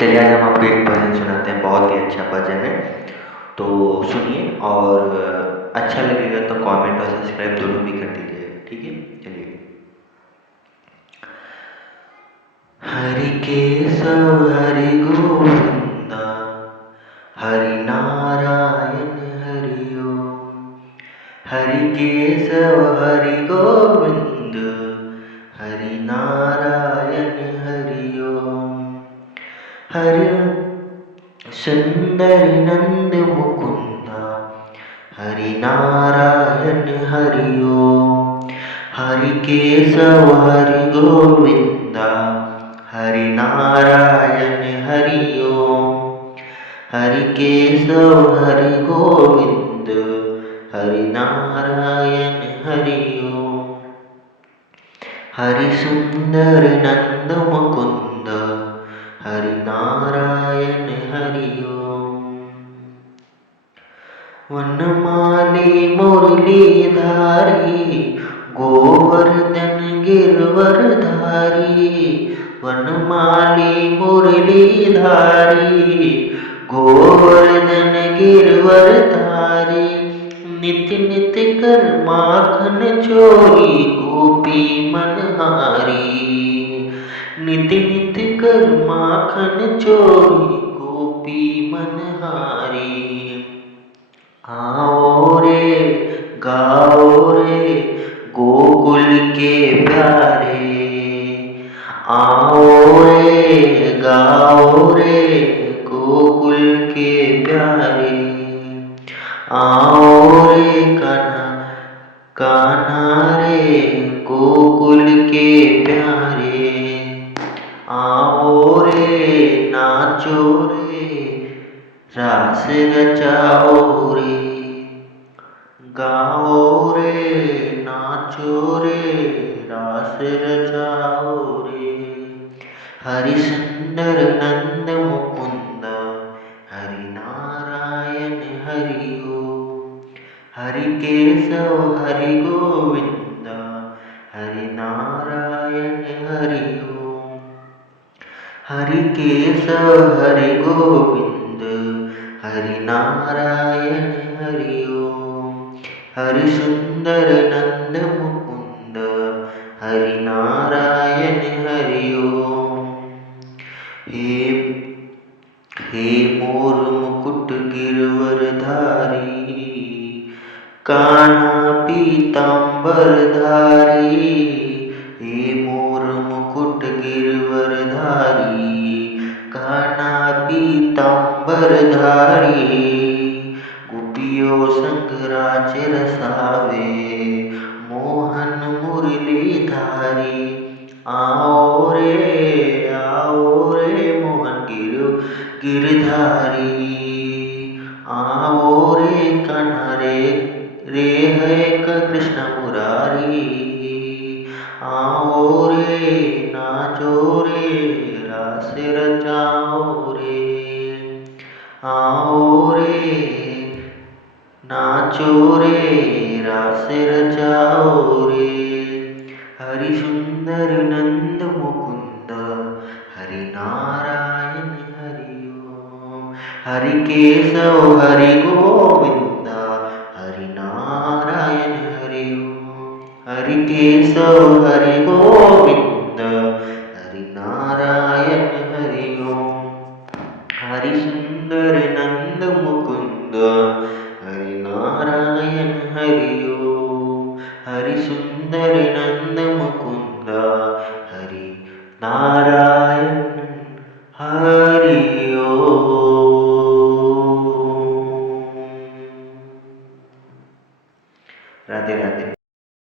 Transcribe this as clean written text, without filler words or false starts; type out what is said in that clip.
चलिए आज हम आपको एक भजन सुनाते हैं, बहुत ही अच्छा भजन है। तो सुनिए और अच्छा लगेगा तो कमेंट और सब्सक्राइब दोनों भी कर दीजिएगा, ठीक है। चलिए। हरि केशव हरि गोविंदा, हरि नारायण हरि ओम। हरि केशव हरि गोविंद, हरि नारायण हरि ओम। हरि सुंदर नंद मुकुंदा, हरि नारायण हरि ओम। हरि केशव हरि गोविंदा, हरि नारायण हरि ओम। हरि केशव हरि गोविंद, हरि नारायण हरि ओम। हरि सुंदर नंद मुकुंद, हरि नारायण हरि ओम। वनमाली मुरलीधारी, गोवर्धन गिरवरधारी। वनमाली मुरलीधारी, गोवर्धन गिरवरधारी। नित नित कर माखन चोरी, गोपी मनहारी। नित नित कर माखन चोरी, गोपी मनहारी। आओ रे गाओ रे गोकुल के प्यारे। आओ रे गाओ रे गोकुल के प्यारे। आओ रे कान्हा कान्हा रे गोकुल के प्यारे। आओ रे नाचो रे रास रचाओ रे। गाओ रे नाचो रे रास रचाओ रे। हरि सुंदर नंद मुकुंद, हरि नारायण हरि ओम। हरि केशव हरि गोविंद, हरि नारायण हरि ओम। हरि केशव हरि गोविंद, हरि नारायण हरि ओम। हरि सुंदर नंद मुकुंद, हरि नारायण हरि ओम। हे मोर मुकुट गिरवरधारी, कान्हा पीतांबर धारी। हे मोर मुकुट गिरवरधारी, कान्हा पीतांबर धारी। गोपियों संग राज रसावे, मोहन मुरली धारी। आओ रे मोहन गिरधारी। आओ रे कान्हा रे है कृष्ण मुरारी। आओ रे नाचो रे रास रचाओ रे। आओ रे नाचो रे रास रचाओ रे। हरि सुंदर नंद मुकुंद, हरि नारायण हरि ओम। हरि केशव हरि गोविंद, हरि नारायण हरि ओम। हरि केशव हरि गोविंद, हरि नारायण हरि ओम। हरि सुंदर नंद मुकुंद, हरि नारायण हरि ओम। हरि सुंदर नंद मुकुंद, हरि नारायण